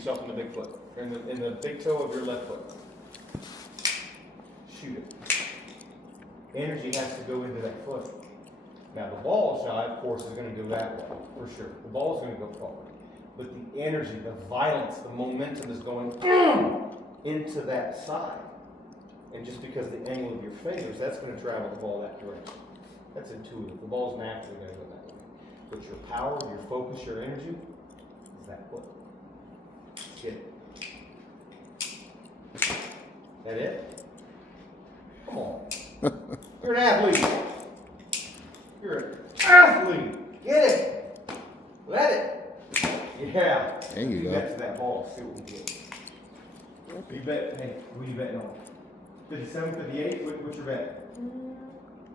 yourself in the big foot, in the big toe of your left foot. Shoot it. Energy has to go into that foot. Now the ball shot, of course, is going to go that way, for sure. The ball is going to go forward. But the energy, the violence, the momentum is going into that side. And just because of the angle of your fingers, that's going to travel the ball that direction. That's intuitive. The ball's naturally going to go that way. But your power, your focus, your energy is that foot. Get it. That it? Come on. You're an athlete. You're an athlete. Get it. Let it. Yeah. There you go. Bet to that ball. See what we get. You bet. Hey, what are you betting on? 57, 58? What's your bet?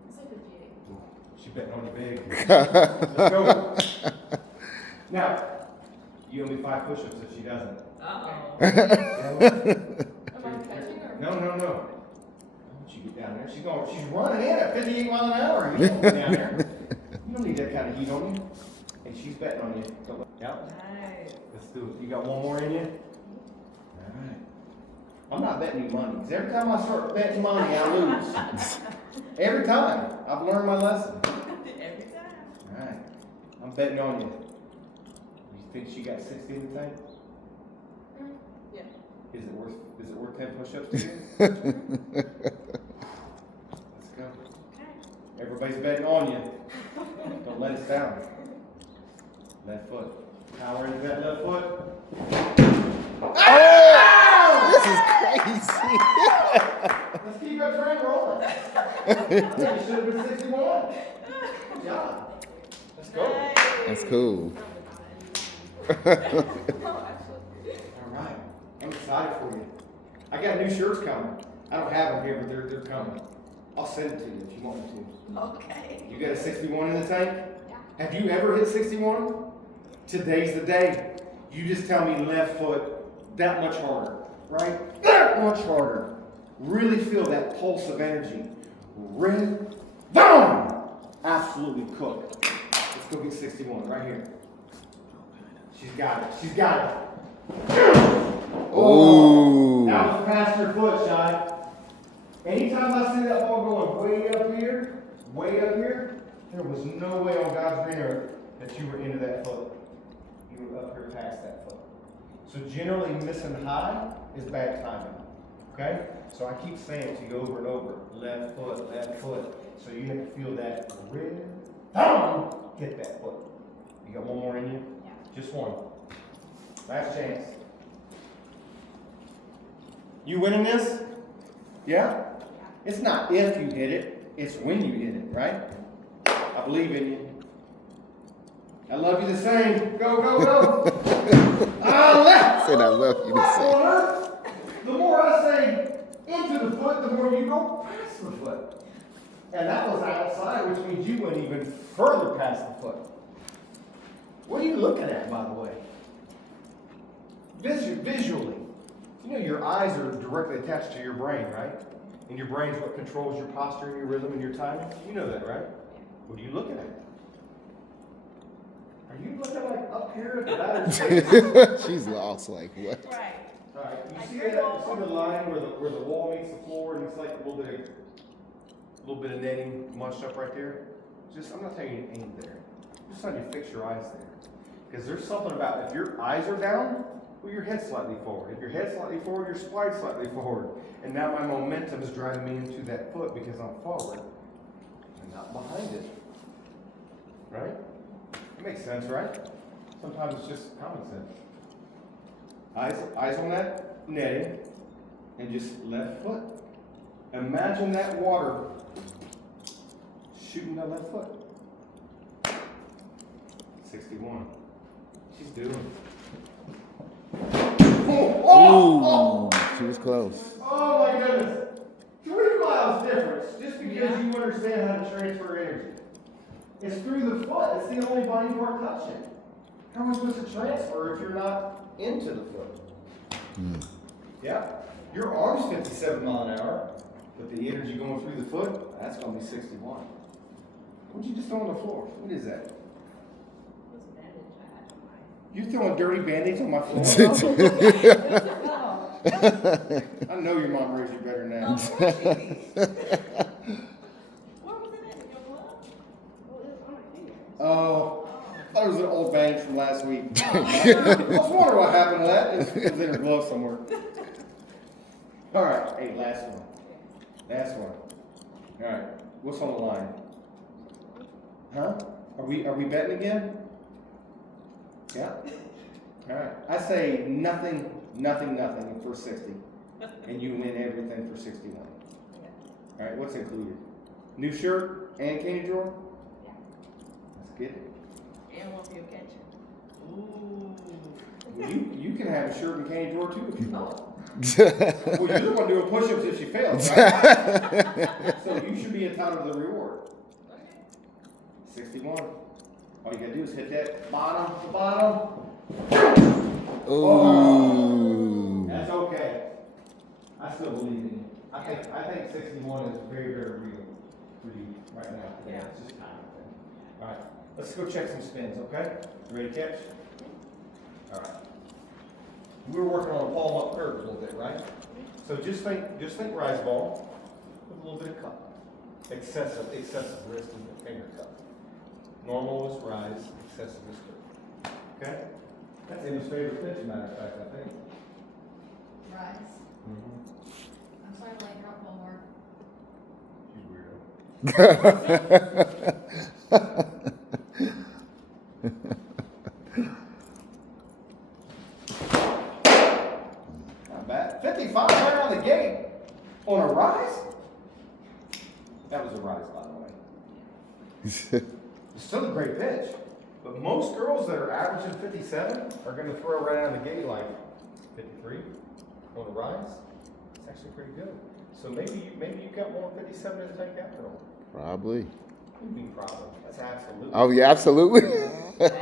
It's like 58. She's betting on the big. Let's go. Now, you owe me 5 push-ups if she doesn't. Uh-oh. Am I catching or? No. Don't you get down there. She's running in at 58 miles an hour. You don't get down there. You don't need that kind of heat on you. And she's betting on you. Yep. Nice. Let's do it. You got one more in you? All right. I'm not betting you money. Because every time I start betting money, I lose. Every time. I've learned my lesson. Every time. All right. I'm betting on you. You think she got 60 in the tank? Yeah. Is it worth 10 push-ups to you? Let's go. Okay. Everybody's betting on you. Don't let us down. Left foot. Power into that left foot. This is crazy. Let's keep that train rolling. You should have been 61. Good job. Let's go. That's cool. All right. I'm excited for you. I got new shirts coming. I don't have them here, but they're coming. I'll send it to you if you want me to. Okay. You got a 61 in the tank? Yeah. Have you ever hit 61? Today's the day. You just tell me left foot that much harder, right? That much harder. Really feel that pulse of energy. Red, boom! Absolutely cooked. Let's go get 61 right here. She's got it. She's got it. Ooh. That was past your foot, Shy. Anytime I see that ball going way up here, there was no way on God's green earth that you were into that foot. You were up here past that foot. So generally missing high is bad timing. Okay? So I keep saying it to you over and over. Left foot. So you have to feel that rhythm. Hit that foot. You got one more in you? Yeah. Just one. Last chance. You winning this? Yeah? It's not if you hit it, it's when you hit it, right? I believe in you. I love you the same. Go, go, go. Left. Said I love you the same. The more I say into the foot, the more you go past the foot. And that was outside, which means you went even further past the foot. What are you looking at, by the way? Visually. You know your eyes are directly attached to your brain, right? And your brain is what controls your posture and your rhythm and your timing. You know that, right? What are you looking at? Are you looking like up here at the ladder? She's lost. Like what? Right. All right. You see that? You see the line where the wall meets the floor, and it's like a little bit of netting munched up right there. I'm not telling you to aim there. Just telling you to fix your eyes there, because there's something about if your eyes are down. Well, your head's slightly forward. If your head's slightly forward, your slide's slightly forward. And now my momentum is driving me into that foot because I'm forward and not behind it. Right? It makes sense, right? Sometimes it's just common sense. Eyes on that netting and just left foot. Imagine that water shooting that left foot. 61. She's doing it. Ooh, she was close. Oh my goodness. 3 miles difference just because you understand how to transfer energy. It's through the foot. It's the only body part touching. How am I supposed to transfer if you're not into the foot? Yeah. Your arm's 57 miles an hour, but the energy going through the foot, that's going to be 61. What'd you just throw on the floor? What is that? It was a bandage I had on You throwing dirty band-aids on my floor? I know your mom raised you better than that. Where was it at? In your glove? Oh, it was on my finger. Oh, I thought it was an old bandage from last week. I was wondering what happened to that. It was in her glove somewhere. All right, hey, last one. Last one. All right, what's on the line? Huh? Are we betting again? Yeah. All right. I say nothing for 60, and you win everything for 61. All right. What's included? New shirt and candy drawer. Yeah. Let's get it. And one for your ketchup. Ooh. Well, you can have a shirt and candy drawer too if you want. Oh. Well, you're the one doing push-ups if she fails, right? So you should be entitled to the reward. Okay. 61. All you gotta do is hit that bottom to bottom. Ooh. That's okay. I still believe in you. I think 61 is very, very real for you right now. Yeah. It's just time thing. All right, let's go check some spins, okay? You ready to catch? All right. We were working on a palm up curve a little bit, right? So just think rise ball with a little bit of cup. Excessive wrist and finger cup. Normal is rise, excessive is curve. Okay? That's Emma's favorite pitch, as a matter of fact, I think. Rise. Mm-hmm. I'm sorry, like drop one more. She's weirdo. Not bad. 55 right on the gate. On a rise? That was a rise, by the way. It's still a great pitch. But most girls that are averaging 57 are going to throw right out of the gate like 53 on a rise. It's actually pretty good. So maybe you got more 57 to take after all. Probably. What do you mean probably? That's absolutely. Oh yeah, absolutely.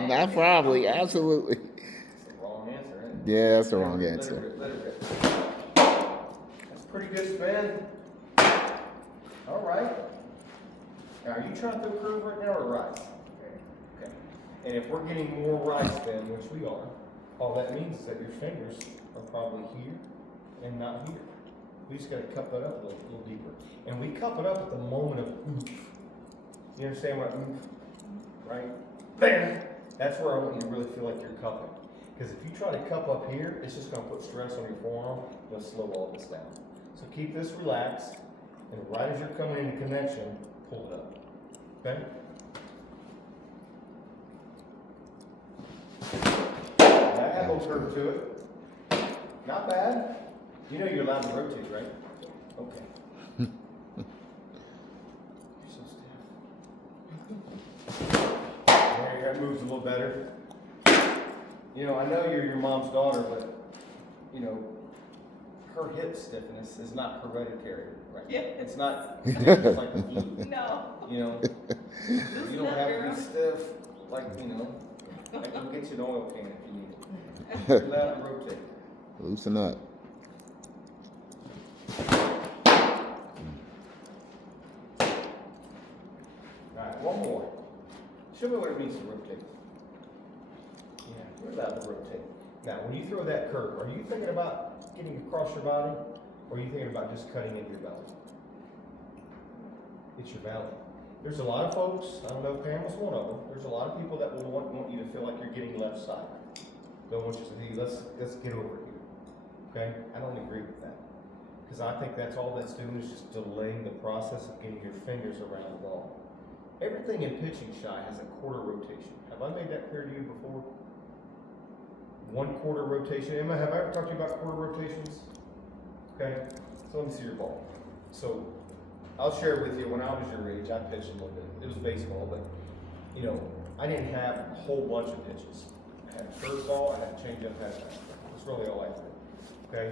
Not probably, absolutely. That's the wrong answer, isn't it? Yeah, that's the wrong Let it answer. rip, let it rip. That's a pretty good spin. All right. Now, are you trying to throw curve right now or rise? Okay. And if we're getting more rise spin, which we are, all that means is that your fingers are probably here and not here. We just got to cup it up a little deeper. And we cup it up at the moment of oomph. You understand what oomph? Right? Bam! That's where I want you to really feel like you're cupping. Because if you try to cup up here, it's just going to put stress on your forearm. It'll slow all this down. So keep this relaxed. And right as you're coming into connection, pull it up. Okay? Add a little curve to it. Not bad. You know you're allowed to rotate, right? Okay. You're so stiff. There, that moves a little better. You know, I know you're your mom's daughter, but, you know, her hip stiffness is not hereditary, right? Yeah. It's not it's like the flu. No. You know, you don't have to be stiff, like, you know, I can get you an oil can if you need it. You're allowed to rotate. Loosen up. Alright, one more. Show me what it means to rotate. Yeah, we're allowed to rotate. Now, when you throw that curve, are you thinking about getting across your body, or are you thinking about just cutting into your belly? It's your belly. There's a lot of folks, I don't know if Pam was one of them, there's a lot of people that will want you to feel like you're getting left side. Don't want you to think, let's get over here. Okay? I don't agree with that. Because I think that's all that's doing is just delaying the process of getting your fingers around the ball. Everything in pitching shy has a quarter rotation. Have I made that clear to you before? 1 quarter rotation. Emma, have I ever talked to you about quarter rotations? Okay, so let me see your ball. So I'll share with you, when I was your age, I pitched a little bit. It was baseball, but you know, I didn't have a whole bunch of pitches. I had a curveball, I had a changeup, I had a fastball. That's really all I did. Okay?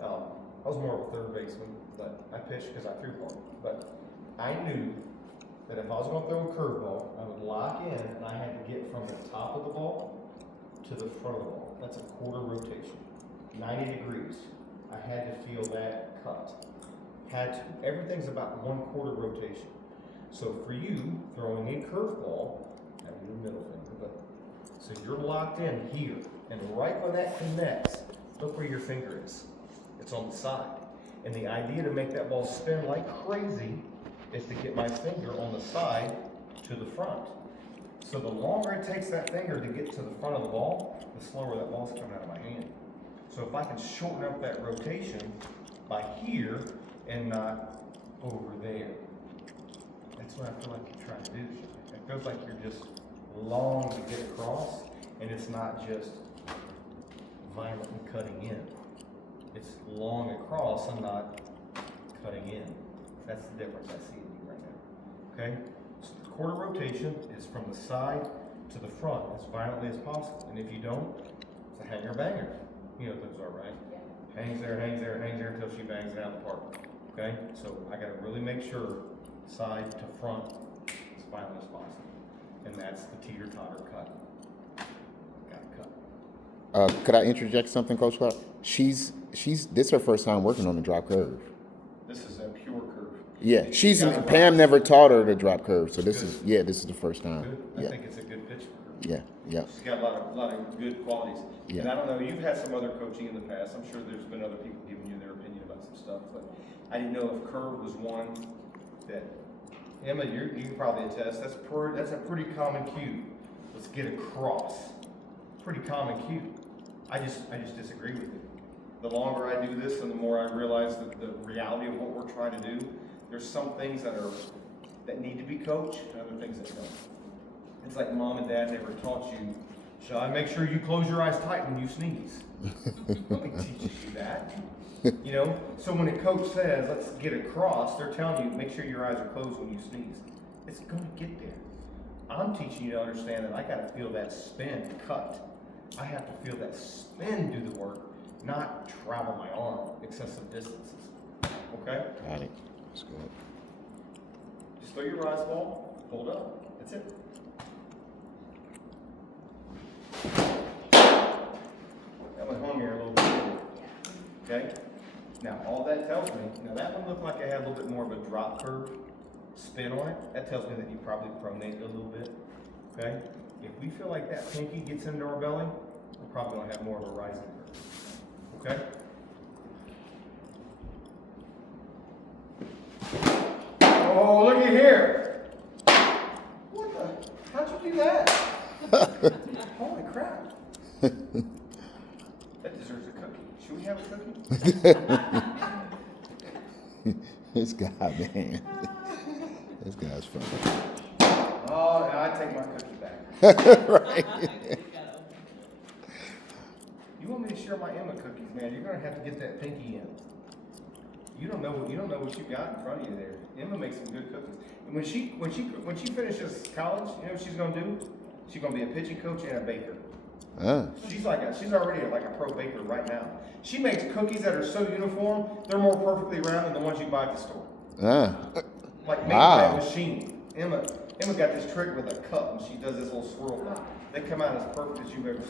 I was more of a third baseman, but I pitched because I threw ball. But I knew that if I was going to throw a curveball, I would lock in, and I had to get from the top of the ball to the front of the ball. That's a quarter rotation, 90 degrees. I had to feel that cut. Had to. Everything's about 1 quarter rotation. So for you, throwing a curveball, I have your middle finger, but So you're locked in here, and right where that connects, look where your finger is. It's on the side. And the idea to make that ball spin like crazy is to get my finger on the side to the front. So the longer it takes that finger to get to the front of the ball, the slower that ball's coming out of my hand. So if I can shorten up that rotation by here and not over there, that's what I feel like you're trying to do. It feels like you're just long to get across, and it's not just violently cutting in. It's long across and not cutting in. That's the difference I see in you right now. Okay? So the quarter rotation is from the side to the front as violently as possible. And if you don't, it's a hanger banger. You know what those are, right? Yeah. Hangs there, hangs there, hangs there until she bangs it out of the park. Okay? So I gotta really make sure side to front as violent as possible. And that's the teeter-totter cut. Gotta cut. Could I interject something, Coach Clark? This is her first time working on the drop curve. This is a pure curve. Yeah, Pam never taught her the drop curve, so this is the first time. Good. I Yeah, think it's a good pitch for her. yeah. She's got a lot of good qualities. Yeah. And I don't know, you've had some other coaching in the past. I'm sure there's been other people giving you their opinion about some stuff, but I didn't know if curve was one that, Emma, you can probably attest, that's a pretty common cue. Let's get across. Pretty common cue. I just disagree with you. The longer I do this and the more I realize the reality of what we're trying to do, there's some things that need to be coached and other things that don't. It's like mom and dad never taught you, shall I make sure you close your eyes tight when you sneeze? Nobody teaches you that. You know, so when a coach says, let's get across, they're telling you, make sure your eyes are closed when you sneeze. It's gonna get there. I'm teaching you to understand that I gotta feel that spin cut. I have to feel that spin do the work, not travel my arm excessive distances. Okay? Got it. That's good. Just throw your rise ball, hold up. That's it. That one hung here a little bit. Okay? Now, all that tells me, now that one looked like it had a little bit more of a drop curve spin on it. That tells me that you probably pronated a little bit. Okay? If we feel like that pinky gets into our belly, we're probably going to have more of a rising curve. Okay? Oh, look at here. What the? How'd you do that? Holy crap. That deserves a cookie. Should we have a cookie? This guy, man. This guy's funny. Oh, I take my cookie back. Right. You want me to share my Emma cookies, man? You're gonna have to get that pinky in. You don't know what you got in front of you there. Emma makes some good cookies. And when she finishes college, you know what she's gonna do? She's gonna be a pitching coach and a baker. She's already like a pro baker right now. She makes cookies that are so uniform, they're more perfectly round than the ones you buy at the store. Like made by a machine. Emma got this trick with a cup, and she does this little swirl. They come out as perfect as you've ever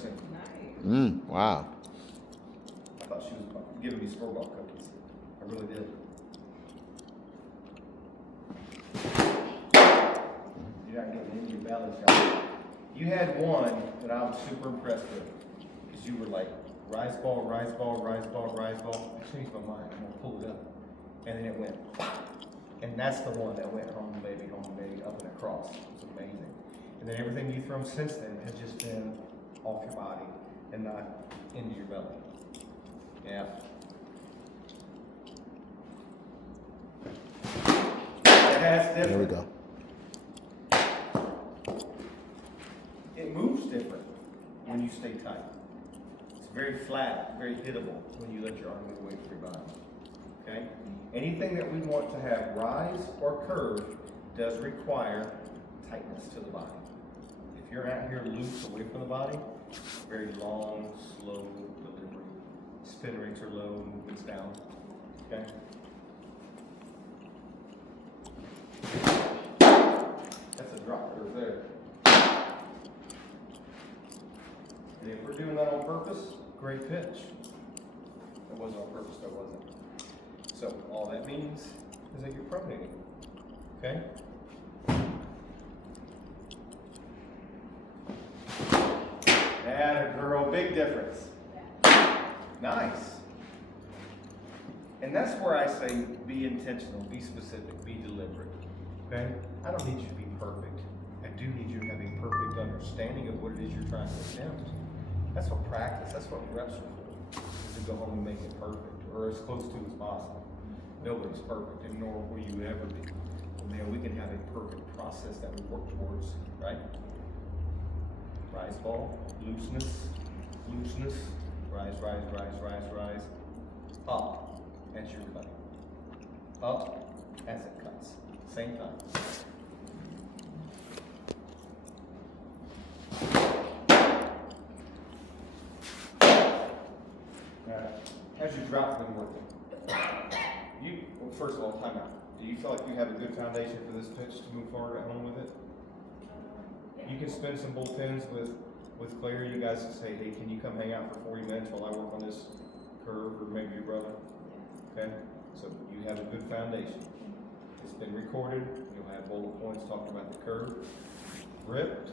seen. Wow. I thought she was giving me store-bought cookies. I really did. You're not getting into your belly shot. You had one that I was super impressed with, because you were like, rise ball, rise ball, rise ball, rise ball. I changed my mind. I'm gonna pull it up, and then it went, and that's the one that went home baby, up and across. It was amazing. And then everything you've thrown since then has just been off your body and not into your belly. Yeah. That's different. There we go. It moves different when you stay tight. It's very flat, very hittable when you let your arm move away from your body. Okay? Anything that we want to have rise or curve does require tightness to the body. If you're out here loose away from the body, very long, slow delivery. Spin rates are low, movements down. Okay? That's a drop curve there. And if we're doing that on purpose, great pitch. That wasn't on purpose, that wasn't. So all that means is that you're pronating. Okay? Atta girl, big difference. Nice. And that's where I say be intentional, be specific, be deliberate. Okay? I don't need you to be perfect. I do need you to have a perfect understanding of what it is you're trying to attempt. That's what practice, that's what reps are for. Is to go home and make it perfect, or as close to as possible. Nobody's perfect, and nor will you ever be. But man, we can have a perfect process that we work towards, right? Rise ball, looseness, looseness, rise, rise, rise, rise, rise, up as you're cutting. Up as it cuts. Same time. How's your drop been working? Well, first of all, time out. Do you feel like you have a good foundation for this pitch to move forward at home with it? You can spend some bullpens with Claire. You guys can say, hey, can you come hang out for 40 minutes while I work on this curve, or maybe your brother? Okay? So you have a good foundation. It's been recorded. You'll have bullet points talking about the curve. Ripped,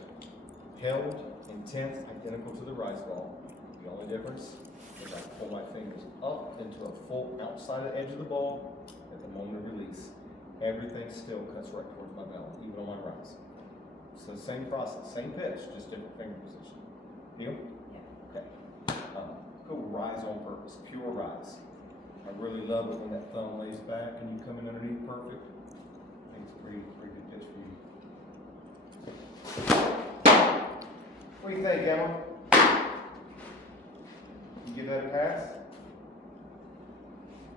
held, intent, identical to the rise ball. The only difference is I pull my fingers up into a full outside of the edge of the ball at the moment of release. Everything still cuts right towards my belly, even on my rise. So same process, same pitch, just different finger position. Deal? Yeah. Okay. Go rise on purpose, pure rise. I really love it when that thumb lays back and you come in underneath perfect. I think it's a pretty good pitch for you. What do you think, Emma? You give that a pass?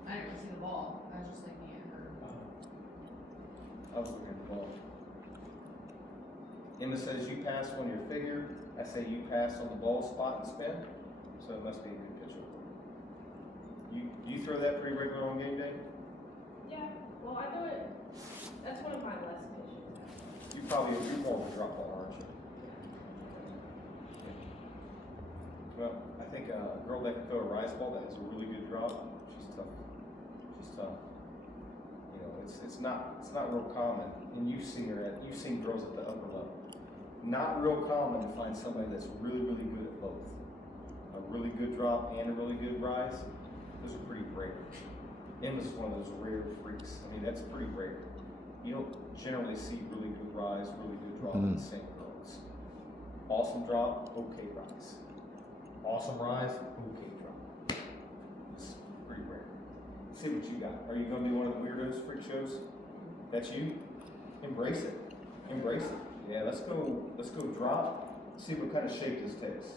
I didn't see the ball, I was just looking at her. I was looking at the ball. Emma says you pass on your figure. I say you pass on the ball spot and spin. So it must be a good pitcher. You throw that pretty regular on game day? Yeah, well, I do it, that's one of my less pitches. You're more of a drop ball, aren't you? Well, I think a girl that can throw a rise ball that has a really good drop, she's tough. She's tough. You know, it's not real common, and you've seen girls at the upper level. Not real common to find somebody that's really, really good at both. A really good drop and a really good rise. Those are pretty rare. Emma's one of those rare freaks. I mean, that's pretty rare. You don't generally see really good rise, really good drop in the same girls. Awesome drop, okay rise. Awesome rise, okay drop. It's pretty rare. See what you got. Are you going to be one of the weirdos, freak shows? That's you? Embrace it. Embrace it. Yeah, let's go drop. See what kind of shape this takes.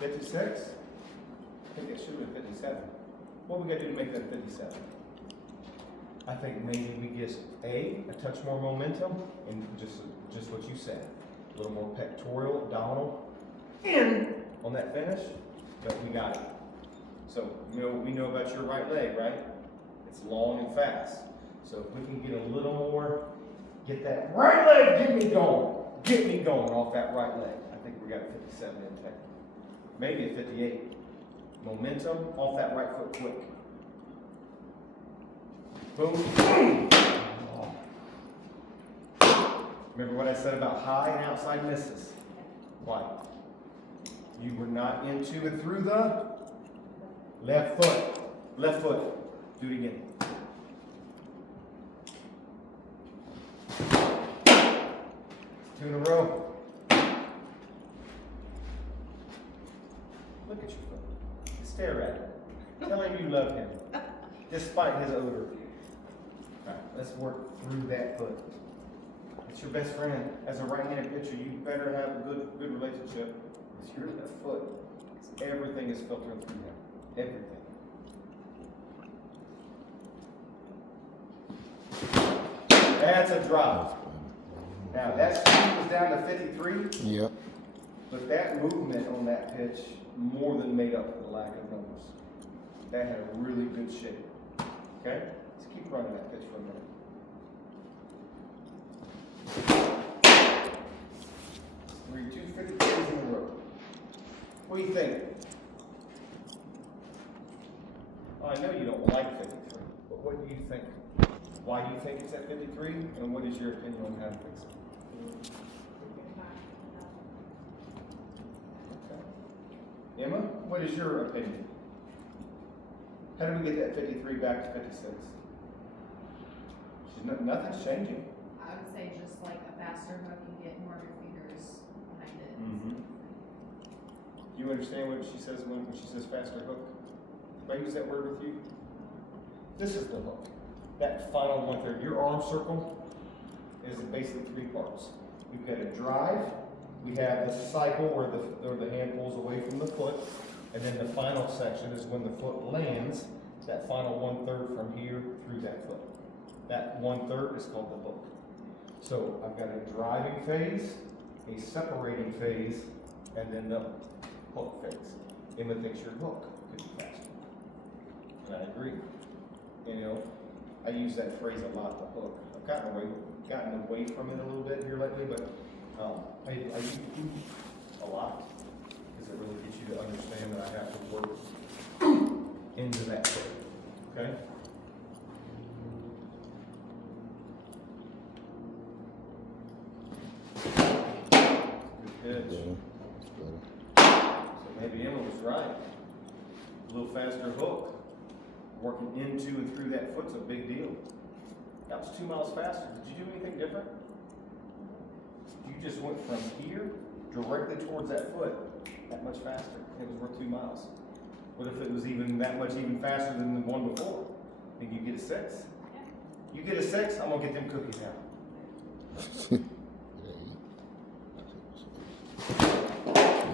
$56? I think it should have been 57. What we got to do to make that 57? I think maybe we get a touch more momentum, and just what you said, a little more pectoral, abdominal, in on that finish, but we got it. So we know about your right leg, right? It's long and fast. So if we can get a little more, get that right leg, get me going off that right leg. I think we got a 57 intact. Maybe a 58. Momentum off that right foot quick. Boom. Remember what I said about high and outside misses? Why? You were not into and through the left foot. Left foot. Do it again. Two in a row. Look at your foot. Stare at him. Tell him you love him, despite his odor. All right, let's work through that foot. It's your best friend. As a right-handed pitcher, you better have a good relationship with your left foot. Everything is filtering through him. Everything. That's a drop. Now that speed was down to 53. Yep. But that movement on that pitch more than made up for the lack of numbers. That had a really good shape. Okay? Let's keep running that pitch for a minute. 253s in a row. What do you think? Oh, I know you don't like 53, but what do you think? Why do you think it's at 53? And what is your opinion on how to fix it? Okay. Emma, what is your opinion? How do we get that 53 back to 56? Nothing's changing. I would say just like a faster hook and get more of your fingers behind it. Mm-hmm. You understand what she says when she says faster hook? If I use that word with you? This is the hook. That final 1/3. Your arm circle is basically 3 parts. We've got a drive. We have the cycle where the hand pulls away from the foot. And then the final section is when the foot lands, that final 1/3 from here through that foot. That 1/3 is called the hook. So I've got a driving phase, a separating phase, and then the hook phase. Emma thinks your hook could be faster. And I agree. You know, I use that phrase a lot, the hook. I've gotten away from it a little bit here lately, but I use it a lot because it really gets you to understand that I have to work into that hook. Okay? Good pitch. Yeah. So maybe Emma was right. A little faster hook. Working into and through that foot's a big deal. That was 2 miles faster. Did you do anything different? You just went from here directly towards that foot that much faster. It was worth 2 miles. What if it was even that much even faster than the one before? Then you get a 6. You get a 6, I'm gonna get them cookies out.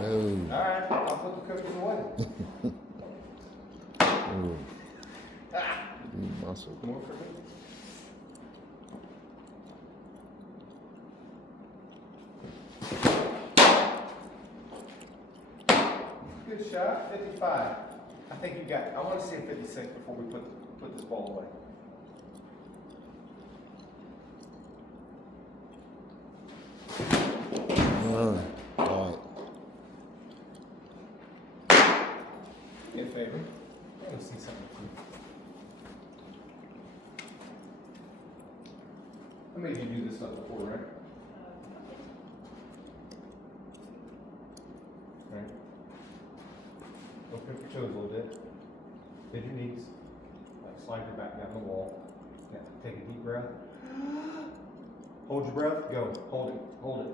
No. All right, I'll put the cookies away. Oh, Ah, muscle. more for me. Good shot, 55. I think you got it. I want to see a 56 before we put this ball away. All right. In favor? Let me see something. I made you do this stuff before, right? Right. Open up your toes a little bit. Bend your knees. Like slide your back down the wall. Now, take a deep breath. Hold your breath. Go. Hold it. Hold it.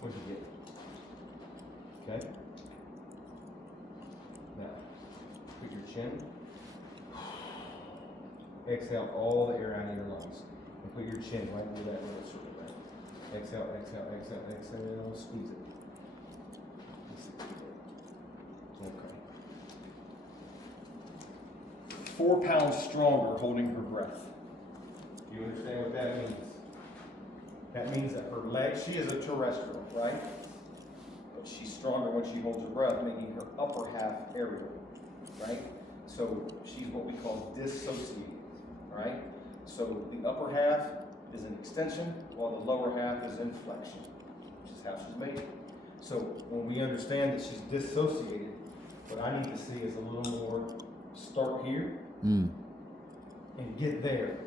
What'd you get? Okay. Now, put your chin. Exhale all the air out of your lungs. And put your chin right where that little circle right. Exhale, exhale, exhale, exhale. Squeeze it. Okay. 4 pounds stronger holding her breath. Do you understand what that means? That means that her legs, she is a terrestrial, right? But she's stronger when she holds her breath, making her upper half aerial, right? So she's what we call dissociated, right? So the upper half is an extension, while the lower half is inflection, which is how she's made it. So when we understand that she's dissociated, what I need to see is a little more start here and get there.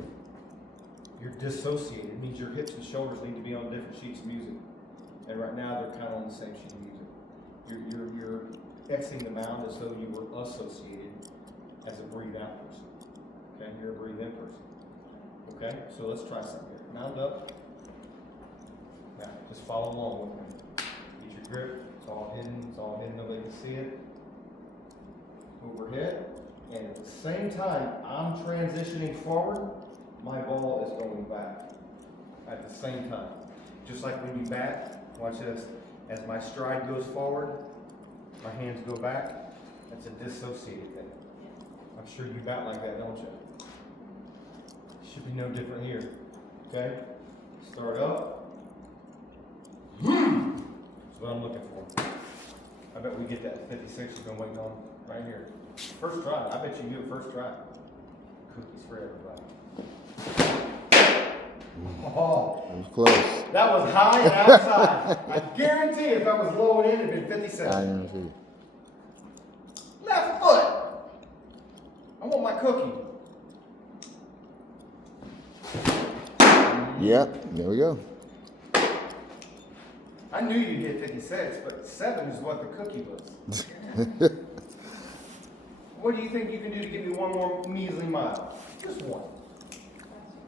You're dissociated. It means your hips and shoulders need to be on different sheets of music. And right now they're kind of on the same sheet of music. You're Xing them out as though you were associated as a breathe out person. Okay, you're a breathe in person. Okay, so let's try something here. Mount up. Now, just follow along with me. Get your grip. It's all hidden, nobody can see it. Overhead. And at the same time, I'm transitioning forward, my ball is going back. At the same time. Just like when you bat, watch this. As my stride goes forward, my hands go back. That's a dissociated thing. I'm sure you bat like that, don't you? Should be no different here. Okay? Start up. That's what I'm looking for. I bet we get that 56 you've been waiting on right here. First try. I bet you do it first try. Cookies for everybody. Oh, It was close. that was high and outside. I guarantee if I was low and in, it'd been 57. I didn't see. Left foot. I want my cookie. Yep, there we go. I knew you'd hit 50 cents, but 7 is what the cookie was. What do you think you can do to give me one more measly mile? Just one.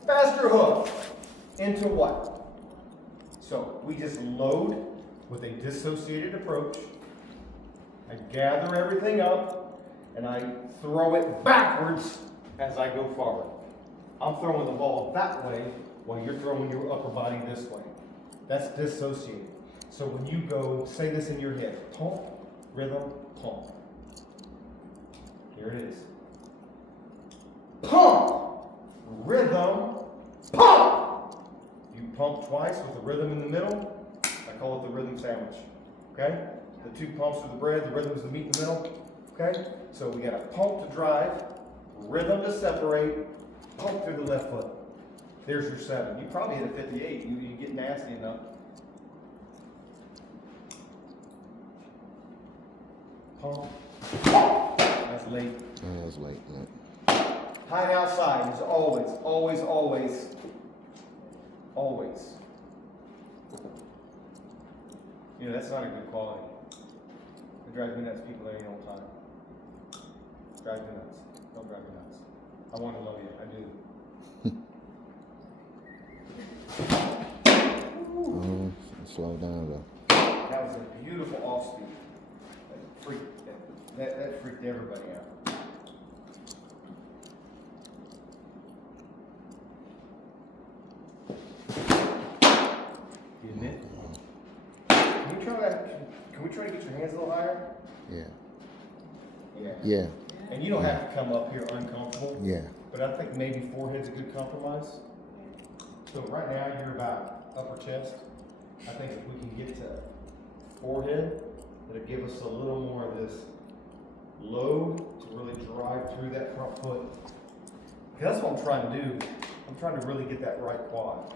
Faster hook into what? So we just load with a dissociated approach. I gather everything up and I throw it backwards as I go forward. I'm throwing the ball that way while you're throwing your upper body this way. That's dissociated. So when you go, say this in your head, pump, rhythm, pump. Here it is. Pump, rhythm, pump. You pump twice with the rhythm in the middle. I call it the rhythm sandwich. Okay? The 2 pumps are the bread, the rhythm is the meat in the middle. Okay? So we got a pump to drive, rhythm to separate, pump through the left foot. There's your 7. You probably hit a 58. You get nasty enough. Pump. That's late. Yeah, it's late. Yeah. High and outside is always, always, always, always. You know, that's not a good quality. It drives me nuts, people there all the time. Drives me nuts. Don't drive me nuts. I want to love you. I do. Slow down though. That was a beautiful off speed. That freaked everybody out. Isn't it? Can we try to get your hands a little higher? Yeah. Yeah. Yeah. And you don't have to come up here uncomfortable. Yeah. But I think maybe forehead's a good compromise. So right now you're about upper chest. I think if we can get to forehead, it'll give us a little more of this load to really drive through that front foot. That's what I'm trying to do. I'm trying to really get that right quad.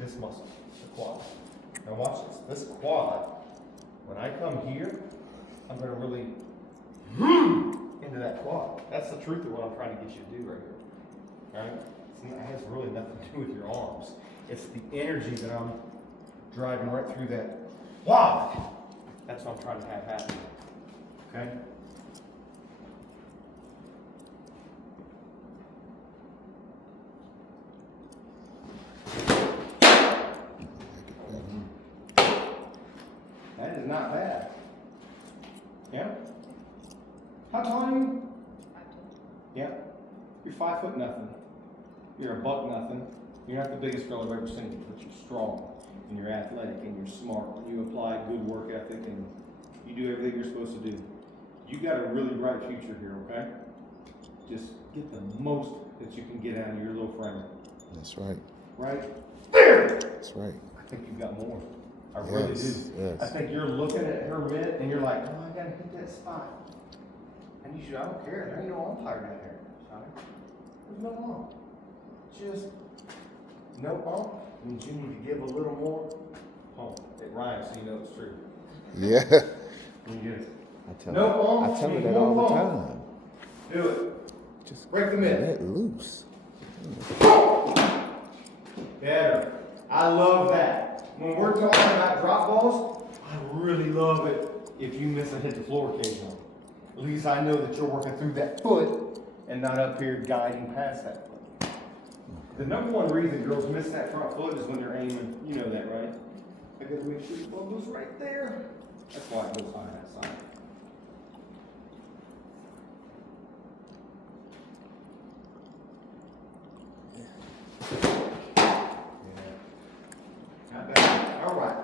This muscle, the quad. Now watch this. This quad, when I come here, I'm going to really into that quad. That's the truth of what I'm trying to get you to do right here. All right? It has really nothing to do with your arms. It's the energy that I'm driving right through that quad. That's what I'm trying to have happen. Okay? That is not bad. Yeah? How tall are you? 5'2". Yeah. You're 5 foot nothing. You're a buck nothing. You're not the biggest girl I've ever seen, but you're strong and you're athletic and you're smart. You apply good work ethic and you do everything you're supposed to do. You got a really bright future here, okay? Just get the most that you can get out of your little friend. That's right. Right there! That's right. I think you've got more. I really do. Yes. I think you're looking at her mitt and you're like, oh, I gotta hit that spot. And you should, I don't care. There ain't no umpire down there. Sorry. There's no bump. Just no bump means you need to give a little more pump. It rhymes, so you know it's true. Yeah. When you get it. I tell No her, bump. I tell her means that more all the pump. time. Do it. Just Break the mitt. let loose. Better. I love that. When we're talking about drop balls, I really love it if you miss and hit the floor occasionally. At least I know that you're working through that foot and not up here guiding past that foot. The number one reason girls miss that front foot is when they're aiming. You know that, right? I gotta make sure the ball goes right there. That's why it goes high that side. Not bad. All right.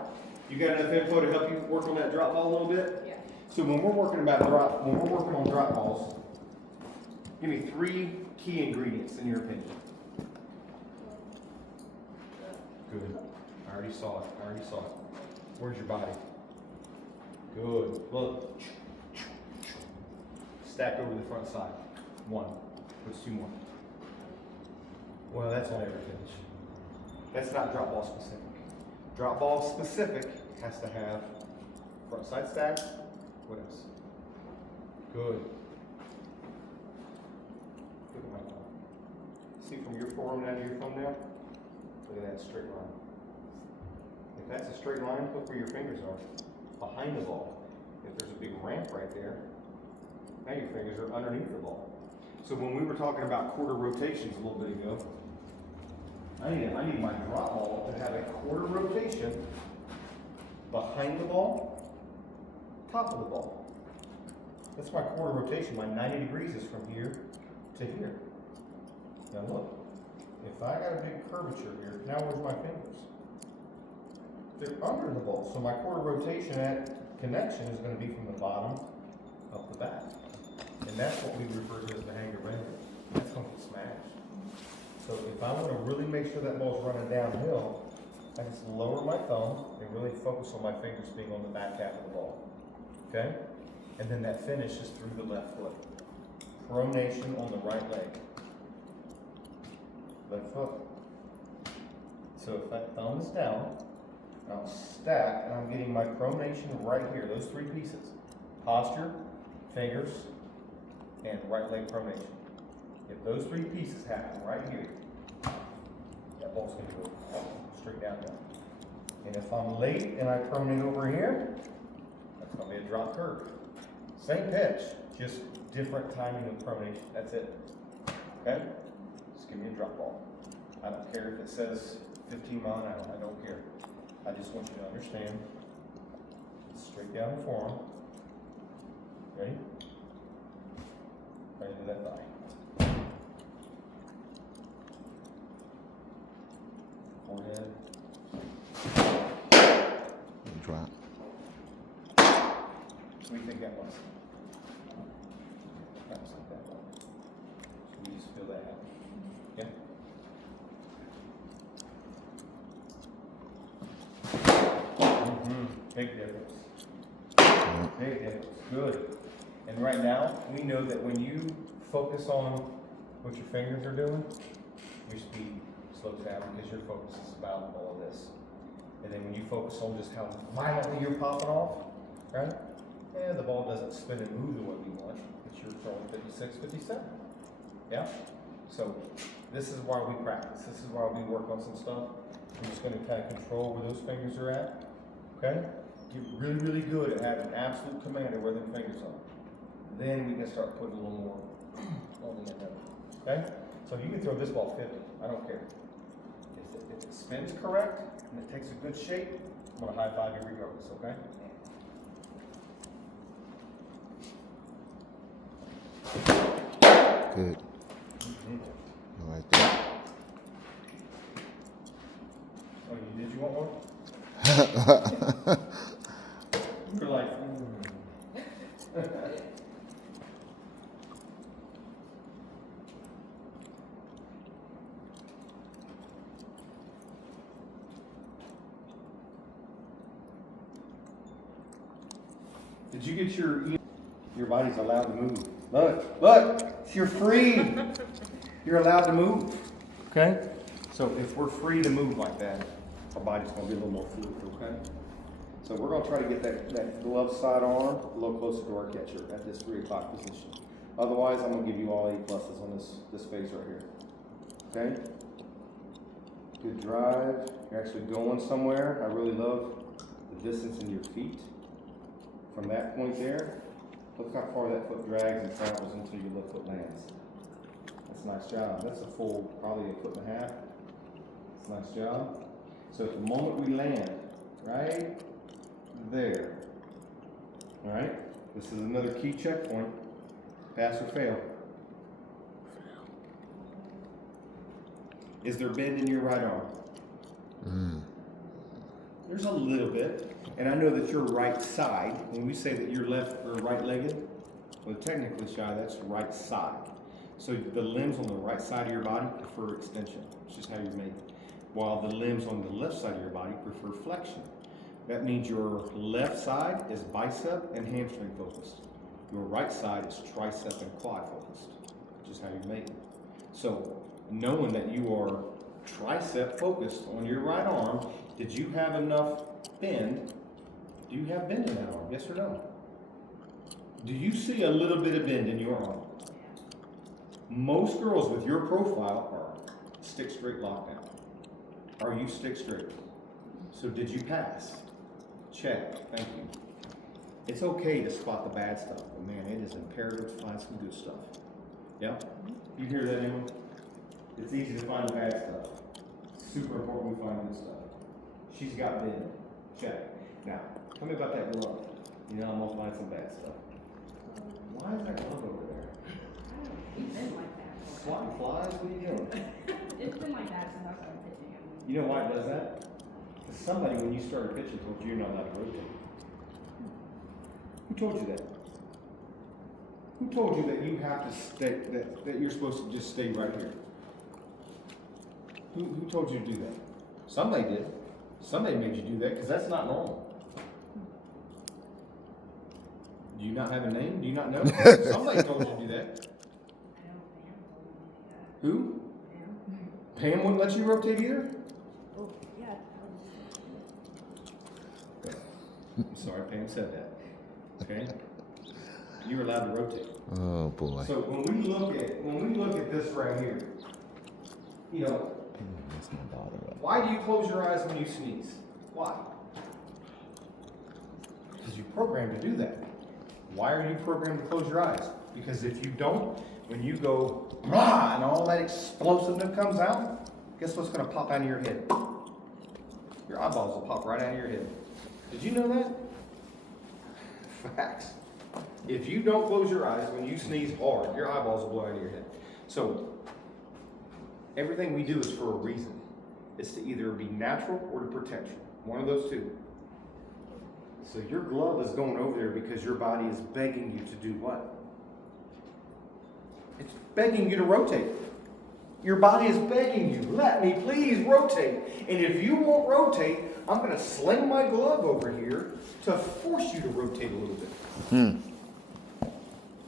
You got enough info to help you work on that drop ball a little bit? Yeah. So when we're working on drop balls, give me 3 key ingredients in your opinion. Good. I already saw it. Where's your body? Good. Look. Stack over the front side. 1. What's 2 more? Well, that's on every pitch. That's not drop ball specific. Drop ball specific has to have front side stack. What else? Good. Good right ball. See from your forearm down to your thumbnail? Look at that straight line. If that's a straight line, look where your fingers are. Behind the ball. If there's a big ramp right there, now your fingers are underneath the ball. So when we were talking about quarter rotations a little bit ago, I need my drop ball to have a quarter rotation behind the ball, top of the ball. That's my quarter rotation. My 90 degrees is from here to here. Now look, if I got a big curvature here, now where's my fingers? They're under the ball, so my quarter rotation at connection is going to be from the bottom up the back. And that's what we refer to as the hanger bender. That's going to get smashed. So if I want to really make sure that ball's running downhill, I just lower my thumb and really focus on my fingers being on the back half of the ball. Okay? And then that finish is through the left foot. Pronation on the right leg. Left foot. So if that thumb is down, I'll stack and I'm getting my pronation right here, those three pieces. Posture, fingers, and right leg pronation. If those three pieces happen right here, that ball's going to go straight down. And if I'm late and I pronate over here, that's going to be a drop curve. Same pitch, just different timing of pronation. That's it. Okay? Just give me a drop ball. I don't care if it says 15 mile an hour. I don't care. I just want you to understand. Straight down the forearm. Ready? Right into that thigh. Forehead. Drop. What do you think that was? That was like that one. So you just feel that happen. Yeah? Big difference. Big difference. Good. And right now, we know that when you focus on what your fingers are doing, your speed slows down because your focus is about all of this. And then when you focus on just how violently you're popping off, right? Yeah, the ball doesn't spin and move the way we want, but you're throwing 56, 57. Yeah? So this is why we practice. This is why we work on some stuff. I'm just going to kind of control where those fingers are at. Okay? Get really, really good at having absolute command of where their fingers are. Then we can start putting a little more on the end of it. Okay? So you can throw this ball 50. I don't care. If it spins correct and it takes a good shape, I'm going to high five you regardless, okay? Good. I like that. Oh, did you want one? You're like, Did you get your body's allowed to move? Look, you're free. You're allowed to move. Okay? So if we're free to move like that, our body's gonna be a little more fluid, okay? So we're gonna try to get that glove side arm a little closer to our catcher at this 3 o'clock position. Otherwise, I'm gonna give you all A pluses on this phase right here. Okay? Good drive. You're actually going somewhere. I really love the distance in your feet. From that point there, look how far that foot drags and travels until your left foot lands. That's a nice job. That's a full, probably a foot and a half. That's a nice job. So at the moment we land, right there. All right? This is another key checkpoint. Pass or fail. Is there bend in your right arm? There's a little bit. And I know that your right side, when we say that you're left or right-legged, well, technically, Shy, that's right side. So the limbs on the right side of your body prefer extension. It's just how you're made. While the limbs on the left side of your body prefer flexion. That means your left side is bicep and hamstring focused. Your right side is tricep and quad focused, which is how you're made. So knowing that you are tricep focused on your right arm, did you have enough bend? Do you have bend in that arm? Yes or no? Do you see a little bit of bend in your arm? Most girls with your profile are stick straight lockdown. Are you stick straight? So did you pass? Check, thank you. It's okay to spot the bad stuff, but man, it is imperative to find some good stuff. Yeah? You hear that, Emma? It's easy to find the bad stuff. It's super important we find good stuff. She's got bid. Check. Now, tell me about that glove. You know, I'm gonna find some bad stuff. Why is that glove over there? It's been like that. Swatting flies? What are you doing? It's been like that since I started pitching him. You know why it does that? Because somebody, when you started pitching, told you you're not allowed to rotate. Who told you that? Who told you that you have to stay, that you're supposed to just stay right here? Who told you to do that? Somebody did. Somebody made you do that because that's not normal. Do you not have a name? Do you not know? Somebody told you to do that. I don't think I'm holding that. Who? Yeah. Pam wouldn't let you rotate either? Oh, yeah. I'm sorry, Pam said that. Okay? You were allowed to rotate. Oh boy. So when we look at this right here, you know, That's my daughter. why do you close your eyes when you sneeze? Why? Because you're programmed to do that. Why are you programmed to close your eyes? Because if you don't, when you go rah, and all that explosiveness comes out, guess what's going to pop out of your head? Your eyeballs will pop right out of your head. Did you know that? Facts. If you don't close your eyes when you sneeze hard, your eyeballs will blow out of your head. So everything we do is for a reason. It's to either be natural or to protect you. One of those two. So your glove is going over there because your body is begging you to do what? It's begging you to rotate. Your body is begging you, let me please rotate. And if you won't rotate, I'm going to sling my glove over here to force you to rotate a little bit.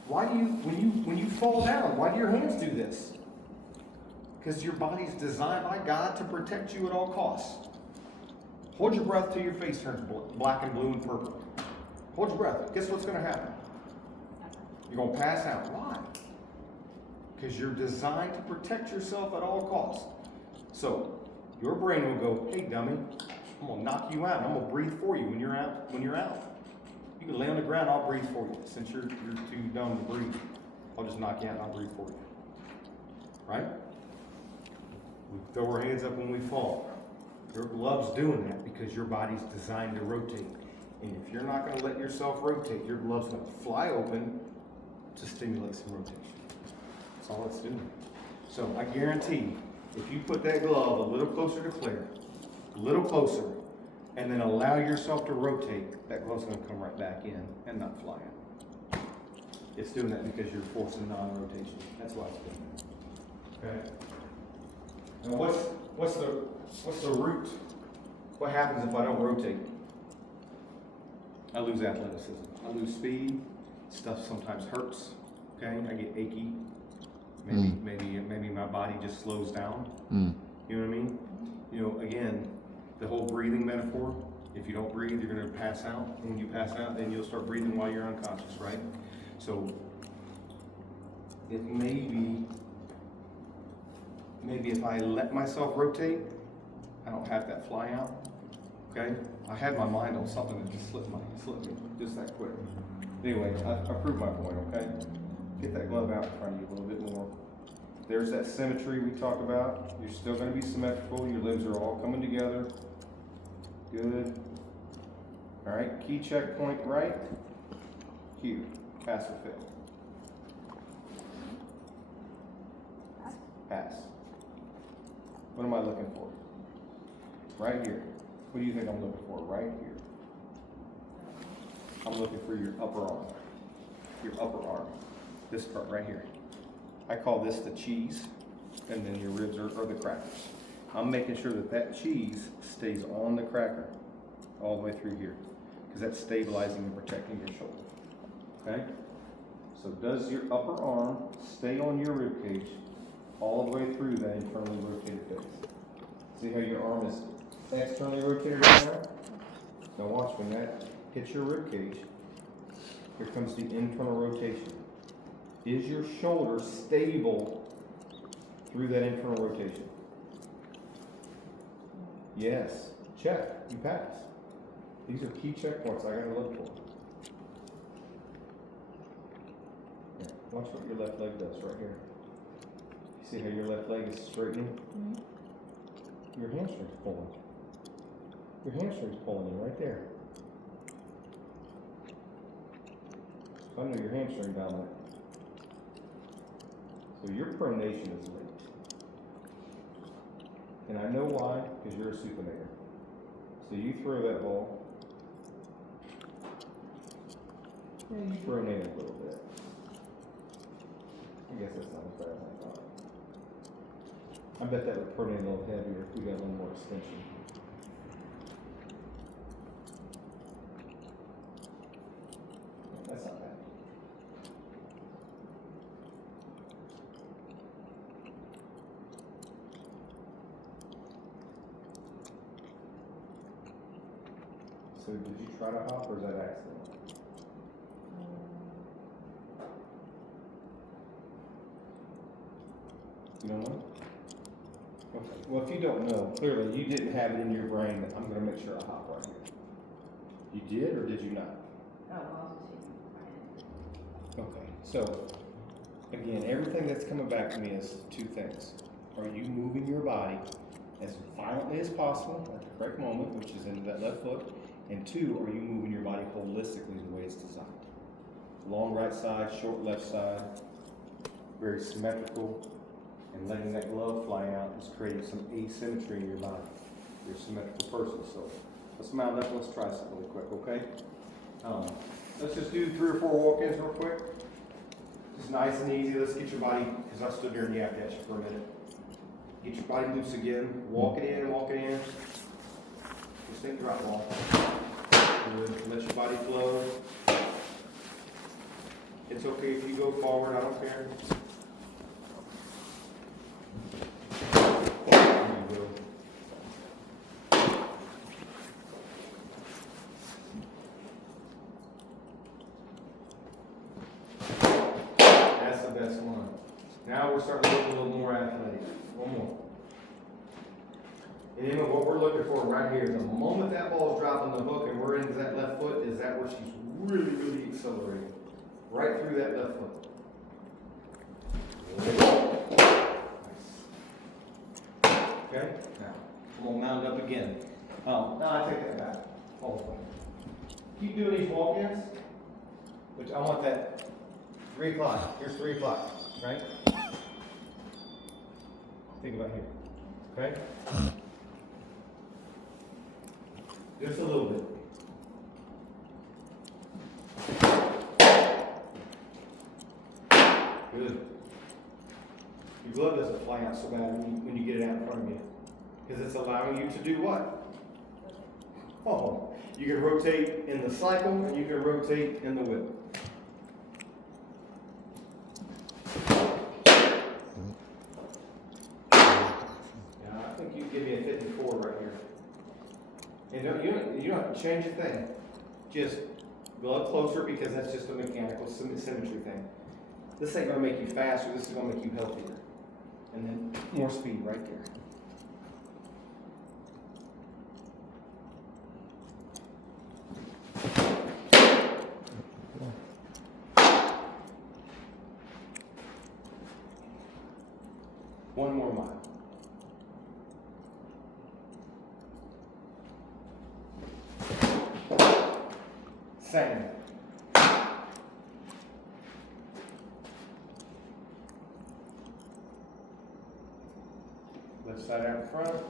Why do you, when you fall down, why do your hands do this? Because your body's designed by God to protect you at all costs. Hold your breath till your face turns black and blue and purple. Hold your breath. Guess what's going to happen? You're going to pass out. Why? Because you're designed to protect yourself at all costs. So your brain will go, hey dummy, I'm going to knock you out. I'm going to breathe for you when you're out. You can lay on the ground, I'll breathe for you. Since you're too dumb to breathe, I'll just knock you out and I'll breathe for you. Right? We throw our hands up when we fall. Your glove's doing that because your body's designed to rotate. And if you're not going to let yourself rotate, your glove's going to fly open to stimulate some rotation. That's all it's doing. So I guarantee, if you put that glove a little closer to Claire, a little closer, and then allow yourself to rotate, that glove's going to come right back in and not fly out. It's doing that because you're forcing non-rotation. That's why it's doing that. Okay? Now what's the root? What happens if I don't rotate? I lose athleticism. I lose speed. Stuff sometimes hurts. Okay, I get achy. Maybe my body just slows down. You know what I mean? You know, again, the whole breathing metaphor. If you don't breathe, you're going to pass out. And when you pass out, then you'll start breathing while you're unconscious, right? So it maybe if I let myself rotate, I don't have that fly out. Okay? I had my mind on something that just slipped me just that quick. Anyway, I proved my point, okay? Get that glove out in front of you a little bit more. There's that symmetry we talked about. You're still going to be symmetrical. Your limbs are all coming together. Good. All right, key checkpoint right here. Pass or fail. Pass. What am I looking for? Right here. What do you think I'm looking for? Right here. I'm looking for your upper arm. Your upper arm. This part right here. I call this the cheese, and then your ribs are the crackers. I'm making sure that cheese stays on the cracker all the way through here, because that's stabilizing and protecting your shoulder. Okay? So does your upper arm stay on your rib cage all the way through that internally rotated face? See how your arm is externally rotated right now? Now watch, when that hits your rib cage, here comes the internal rotation. Is your shoulder stable through that internal rotation? Yes, check, you passed. These are key checkpoints I gotta look for. Yeah, watch what your left leg does right here. See how your left leg is straightening? Your hamstring's pulling. Your hamstring's pulling in right there. So I know your hamstring dominant. So your pronation is late. And I know why, because you're a supinator. So you throw that ball, pronate a little bit. I guess that's not as bad as I thought. I bet that would pronate a little heavier if we got a little more extension. That's not bad. So did you try to hop or is that accident? You don't know? Okay. Well, if you don't know, clearly you didn't have it in your brain that I'm gonna make sure I hop right here. You did or did you not? Oh, I'll just Okay. So, again, everything that's coming back to me is two things. Are you moving your body as violently as possible at the correct moment, which is into that left foot? And two, are you moving your body holistically the way it's designed? Long right side, short left side, very symmetrical, and letting that glove fly out is creating some asymmetry in your body. You're a symmetrical person, so let's mount up, let's try something really quick, okay? Let's just do 3 or 4 walk-ins real quick. Just nice and easy, let's get your body, because I stood there and yapped at you for a minute. Get your body loose again, walk it in, walk it in. Just think drop ball. Good. Let your body flow. It's okay if you go forward, I don't care. There you go. That's the best one. Now we're starting to look a little more athletic. One more. And then what we're looking for right here is the moment that ball is dropping the hook and we're into that left foot, is that where she's really, really accelerating. Right through that left foot. Nice. Okay, now, I'm gonna mount up again. No, I take that back. All the way. Keep doing these walk-ins, which I want that 3 o'clock. Here's 3 o'clock, right? Think about here, okay? Just a little bit. Good. Your glove doesn't fly out so bad when you get it out in front of you. Because it's allowing you to do what? Oh, you can rotate in the cycle and you can rotate in the whip. Yeah, I think you give me a 54 right here. And you don't have to change a thing. Just glove closer because that's just a mechanical symmetry thing. This ain't gonna make you faster, this is gonna make you healthier. And then more speed right there. One more mile. Same. Left side out in front. Good.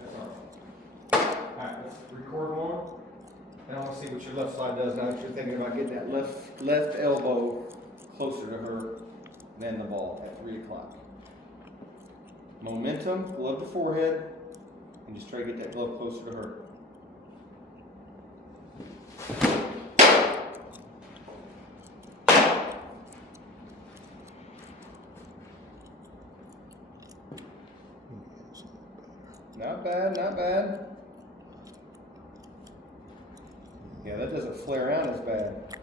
That's all right. Alright, let's record more. And I want to see what your left side does now that you're thinking about getting that left elbow closer to her than the ball at 3 o'clock. Momentum, glove to forehead, and just try to get that glove closer to her. Not bad, not bad. Yeah, that doesn't flare out as bad.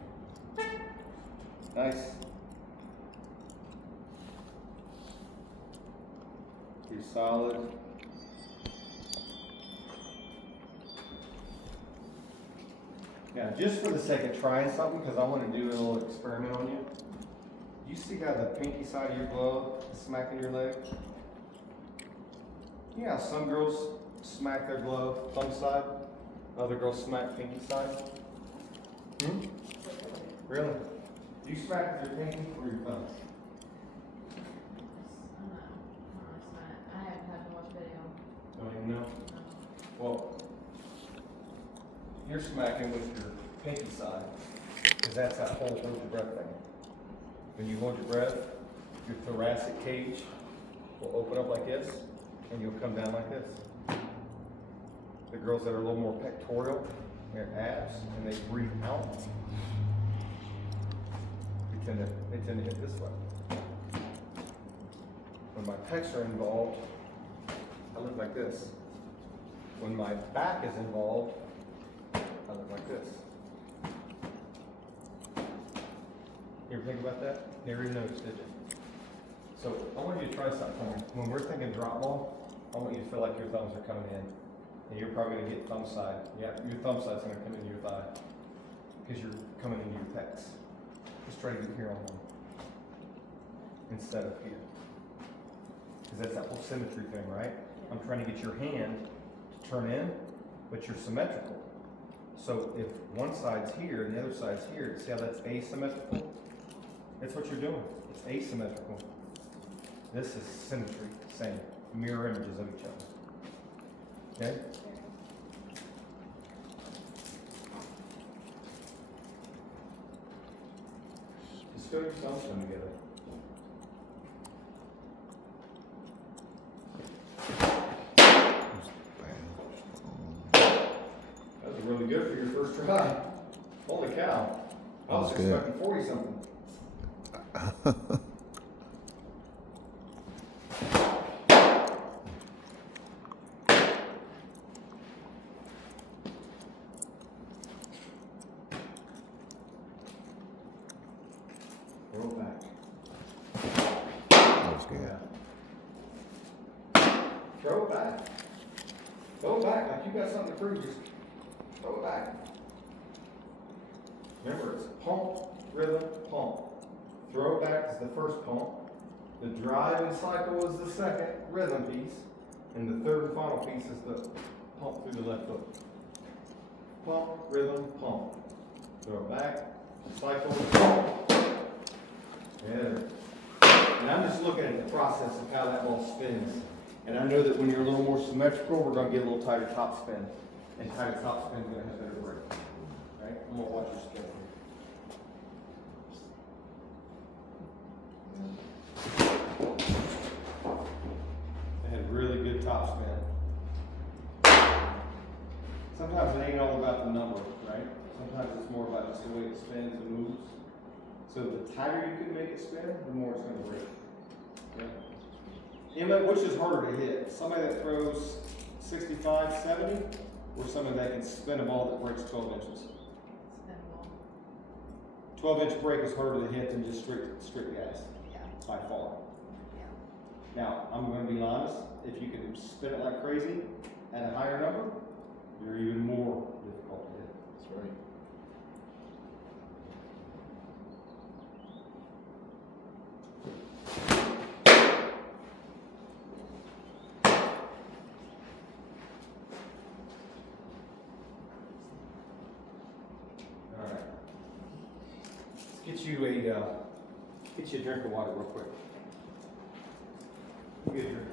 Nice. Pretty solid. Now, just for the sake of trying something, because I want to do a little experiment on you. You see how the pinky side of your glove is smacking your leg? You know how some girls smack their glove thumb side, other girls smack pinky side? Hmm? Really? Do you smack with your pinky or your thumb? I haven't had to watch video. Don't even know? Well, you're smacking with your pinky side, because that's that whole hold your breath thing. When you hold your breath, your thoracic cage will open up like this, and you'll come down like this. The girls that are a little more pectoral, their abs, and they breathe out, they tend to hit this way. When my pecs are involved, I look like this. When my back is involved, I look like this. You ever think about that? Never even noticed, did you? So I want you to try something for me. When we're thinking drop ball, I want you to feel like your thumbs are coming in. And you're probably gonna get thumb side. Yeah, your thumb side's gonna come into your thigh. Because you're coming into your pecs. Just try to get here on one. Instead of here. Because that's that whole symmetry thing, right? I'm trying to get your hand to turn in, but you're symmetrical. So if one side's here and the other side's here, see how that's asymmetrical? That's what you're doing. It's asymmetrical. This is symmetry, same. Mirror images of each other. Okay? Just go your thumbs done together. That was really good for your first try. Holy cow. I was That was good. expecting 40 something. Roll back. That was good. Yeah. Throw it back. Throw it back like you got something to prove. Just throw it back. Remember, it's pump, rhythm, pump. Throw it back is the first pump. The driving cycle is the second rhythm piece. And the third and final piece is the pump through the left foot. Pump, rhythm, pump. Throw it back, cycle, pump. Yeah. And I'm just looking at the process of how that ball spins. And I know that when you're a little more symmetrical, we're going to get a little tighter top spin. And tighter top spin is going to have better break. Right? I'm going to watch your spin. It had really good top spin. Sometimes it ain't all about the number, right? Sometimes it's more about just the way it spins and moves. So the tighter you can make it spin, the more it's going to break. Yeah. Emma, which is harder to hit? Somebody that throws 65, 70, or somebody that can spin a ball that breaks 12 inches? Spin ball. 12-inch break is harder to hit than just straight gas, Yeah. by far. Yeah. Now, I'm going to be honest, if you can spin it like crazy at a higher number, you're even more difficult to hit. That's right. All right. Let's get you a drink of water real quick. Get a drink